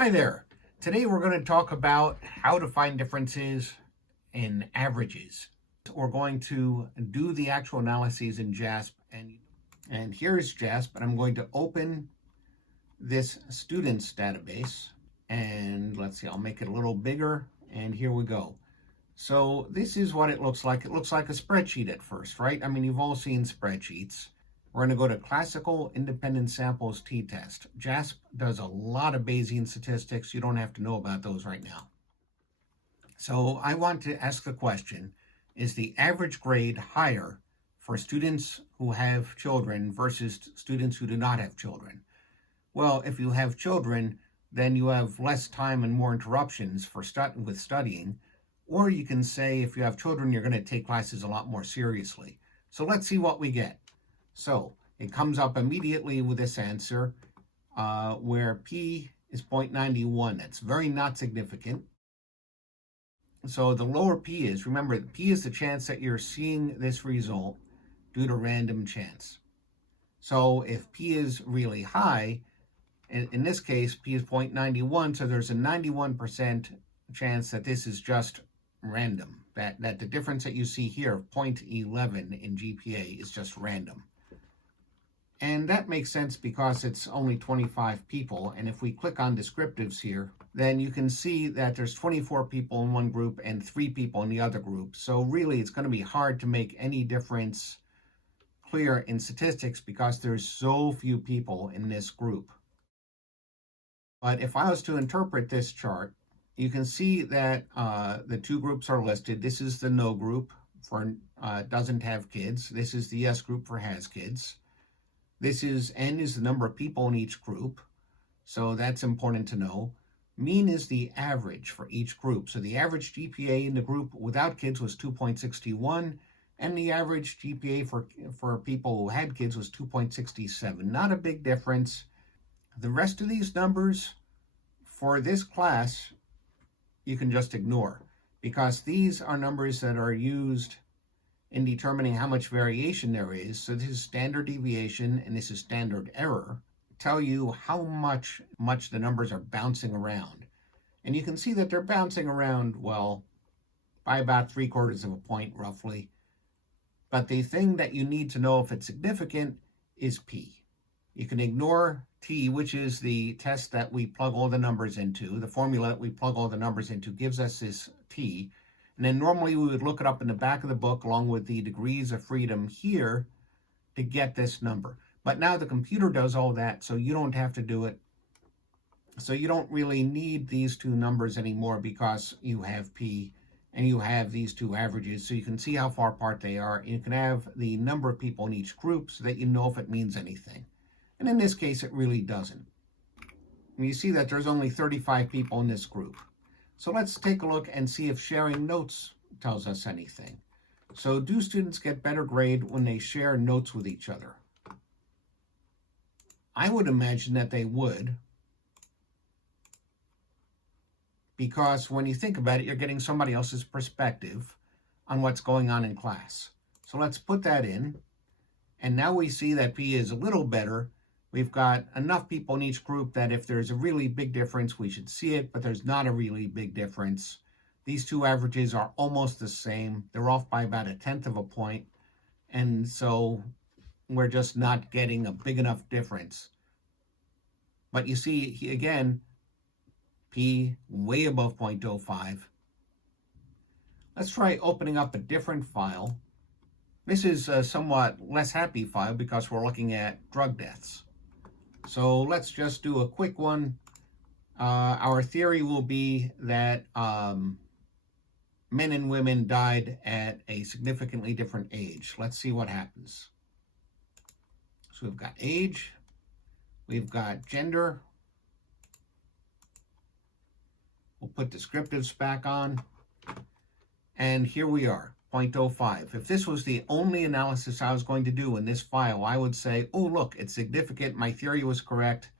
Hi there. Today we're going to talk about how to find differences in averages. We're going to do the actual analyses in JASP, and here's JASP, and I'm going to open this students database, and let's see, I'll make it a little bigger, and here we go. So this is what it looks like. It looks like a spreadsheet at first, right? I mean, you've all seen spreadsheets. We're going to go to Classical Independent Samples t-test. JASP does a lot of Bayesian statistics. You don't have to know about those right now. So I want to ask the question, is the average grade higher for students who have children versus students who do not have children? Well, if you have children, then you have less time and more interruptions with studying. Or you can say if you have children, you're going to take classes a lot more seriously. So let's see what we get. So it comes up immediately with this answer where P is 0.91. That's very not significant. So the lower P is, remember, P is the chance that you're seeing this result due to random chance. So if P is really high, in this case, P is 0.91, so there's a 91% chance that this is just random, that the difference that you see here, 0.11 in GPA, is just random. And that makes sense because it's only 25 people. And if we click on descriptives here, then you can see that there's 24 people in one group and 3 people in the other group. So really, it's going to be hard to make any difference clear in statistics because there's so few people in this group. But if I was to interpret this chart, you can see that the 2 groups are listed. This is the no group for doesn't have kids. This is the yes group for has kids. This is N is the number of people in each group, so that's important to know. Mean is the average for each group. So the average GPA in the group without kids was 2.61, and the average GPA for people who had kids was 2.67. Not a big difference. The rest of these numbers for this class, you can just ignore, because these are numbers that are used in determining how much variation there is. So this is standard deviation and this is standard error, tell you how much the numbers are bouncing around. And you can see that they're bouncing around, well, by about 3/4 of a point roughly. But the thing that you need to know if it's significant is P. You can ignore T, which is the test that we plug all the numbers into. The formula that we plug all the numbers into gives us this T. And then normally we would look it up in the back of the book along with the degrees of freedom here to get this number. But now the computer does all that, so you don't have to do it. So you don't really need these 2 numbers anymore because you have P and you have these 2 averages. So you can see how far apart they are. You can have the number of people in each group so that you know if it means anything. And in this case, it really doesn't. And you see that there's only 35 people in this group. So let's take a look and see if sharing notes tells us anything. So do students get better grade when they share notes with each other? I would imagine that they would, because when you think about it, you're getting somebody else's perspective on what's going on in class. So let's put that in. And now we see that P is a little better. We've got enough people in each group that if there's a really big difference, we should see it, but there's not a really big difference. These 2 averages are almost the same. They're off by about 1/10 of a point. And so we're just not getting a big enough difference. But you see, again, P way above 0.05. Let's try opening up a different file. This is a somewhat less happy file because we're looking at drug deaths. So let's just do a quick one. Our theory will be that men and women died at a significantly different age. Let's see what happens. So we've got age, we've got gender. We'll put descriptives back on. And here we are, 0.05. If this was the only analysis I was going to do in this file, I would say, oh, look, it's significant. My theory was correct.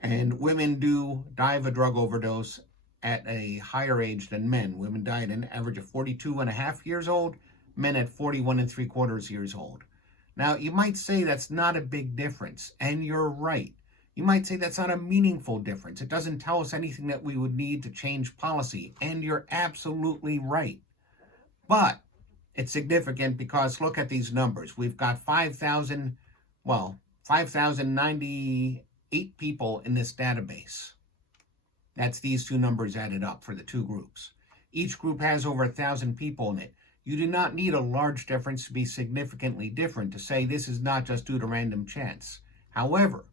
And women do die of a drug overdose at a higher age than men. Women die at an average of 42.5 years old, men at 41.75 years old. Now, you might say that's not a big difference, and you're right. You might say that's not a meaningful difference. It doesn't tell us anything that we would need to change policy. And you're absolutely right. But it's significant because look at these numbers. We've got 5,098 people in this database. That's these two numbers added up for the two groups. Each group has over 1,000 people in it. You do not need a large difference to be significantly different to say this is not just due to random chance. However,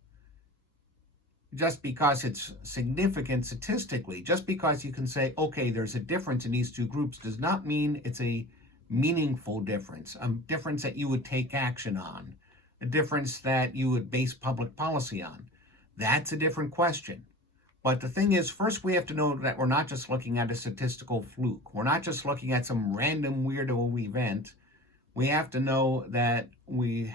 just because it's significant statistically, just because you can say, okay, there's a difference in these two groups, does not mean it's a meaningful difference, a difference that you would take action on, a difference that you would base public policy on. That's a different question. But the thing is, first we have to know that we're not just looking at a statistical fluke. We're not just looking at some random weirdo event. We have to know that we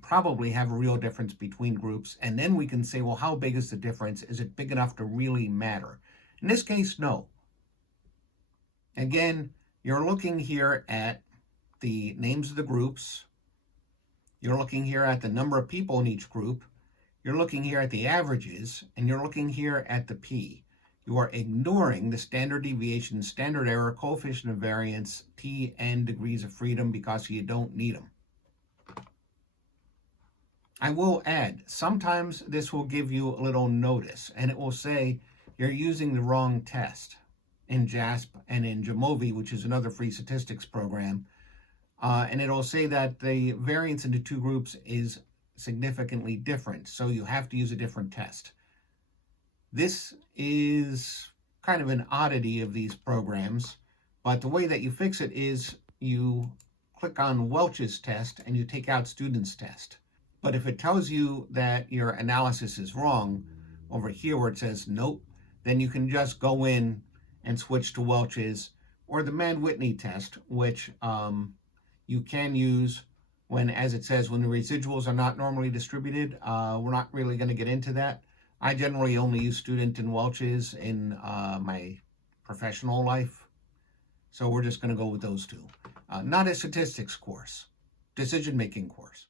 probably have a real difference between groups, and then we can say, well, how big is the difference? Is it big enough to really matter? In this case, no. Again, you're looking here at the names of the groups. You're looking here at the number of people in each group. You're looking here at the averages, and you're looking here at the p. You are ignoring the standard deviation, standard error, coefficient of variance, t, and degrees of freedom because you don't need them. I will add, sometimes this will give you a little notice, and it will say you're using the wrong test in JASP and in Jamovi, which is another free statistics program. And it'll say that the variance into two groups is significantly different, so you have to use a different test. This is kind of an oddity of these programs, but the way that you fix it is you click on Welch's test and you take out student's test. But if it tells you that your analysis is wrong, over here where it says nope, then you can just go in and switch to Welch's or the Mann-Whitney test, which you can use when, as it says, when the residuals are not normally distributed. We're not really going to get into that. I generally only use student and Welch's in my professional life. So we're just going to go with those two. Not a statistics course, decision-making course.